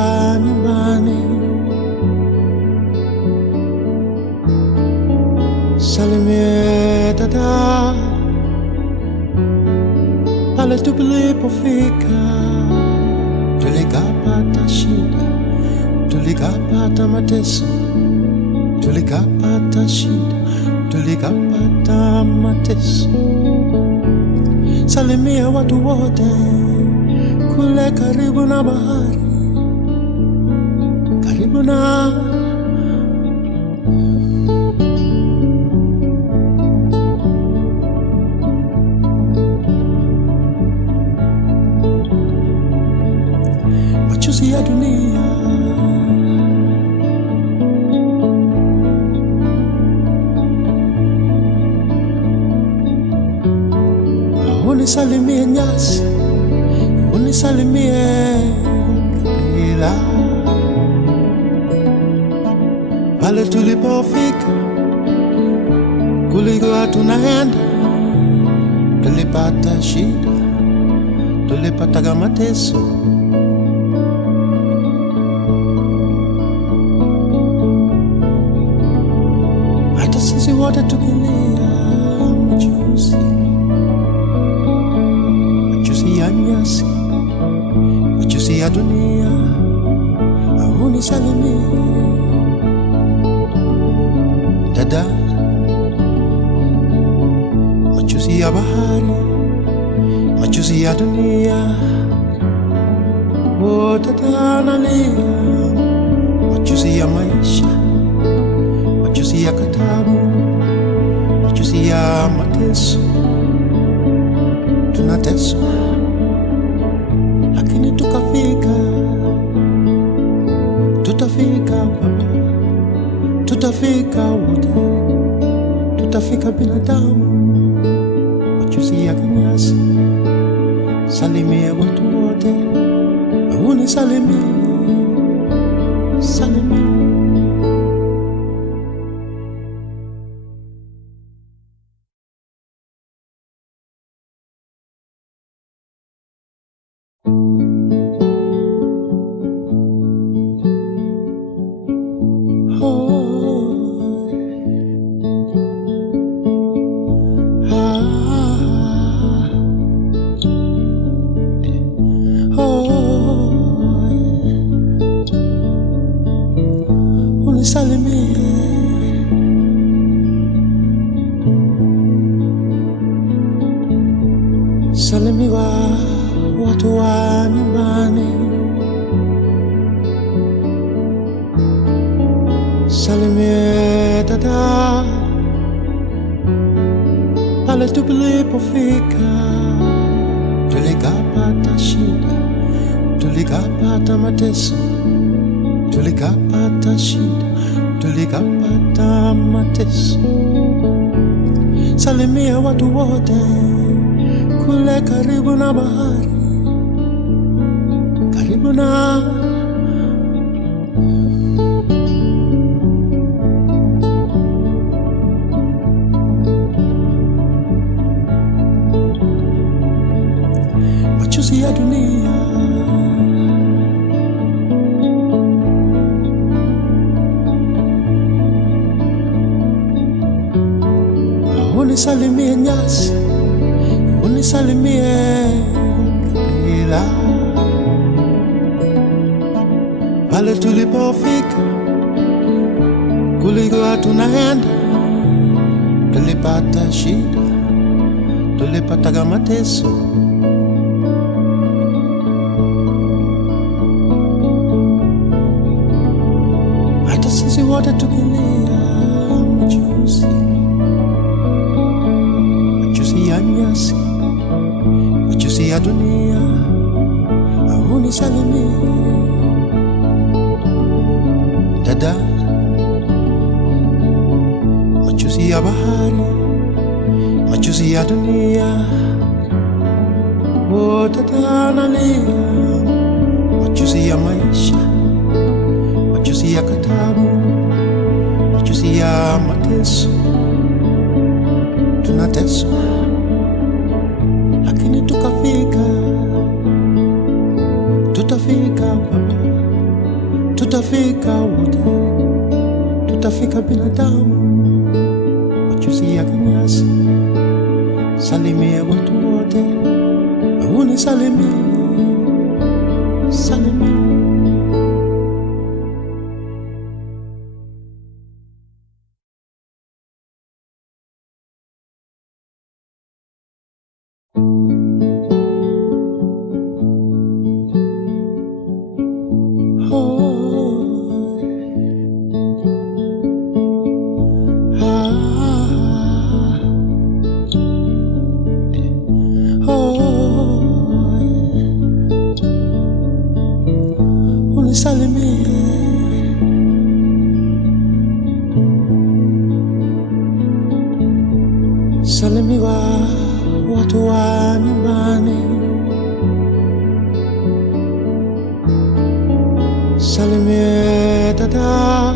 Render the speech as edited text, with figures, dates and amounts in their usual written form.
wa nyumbani, salimie dada pale tulipofika. Tulikapata shida, tulikapata mateso, tulikapata shida, tulikapata mateso. Salimia watu wote kule karibu na bahari, karibu na machozi ya dunia. Unisalimie nyasi, unisalimie kabila. Pale tulipofika kulikuwa tunaenda, tulipata shida, tulipata mateso. Hata sisi wote tukilia machozi ya nyasi, machozi ya dunia. Unisalimie dada, machozi ya bahari, machozi ya dunia. Oh dada nalia, machozi ya maisha, machozi ya katabu, machozi ya mateso. Tunateswa lakini tukafika, tutafika baba, tutafika wote, tutafika binadamu. Machozi ya kinyasi, salimia watu wote, unisalimie, salimia. Unisalimie, salimiwa watu wa nyumbani, salimie dada pale tulipofika. Tulikapata shida, tulikapata mateso, tulikapata shida, tulikapata mateso. Salimia watu wote kule karibu na bahari, karibu na machozi ya dunia. Unisalimie nyasi, unisalimie kabila. Pale tulipofika kulikuwa tunaenda, tulipata shida, tulipata mateso. Hata sisi wote tukilia machozi, machozi ya nyasi, machozi ya dunia. Unisalimie dada, machozi ya bahari, machozi ya dunia. Oh dada nalia, machozi ya maisha, machozi ya katabu, machozi ya mateso. Tunateswa lakini tukafika, tutafika baba, tutafika wote, tutafika binadamu, machozi ya kinyasi. Salimie watu wote, unisalimie, salimie. Unisalimie, salimiwa watu wa nyumbani, salimie dada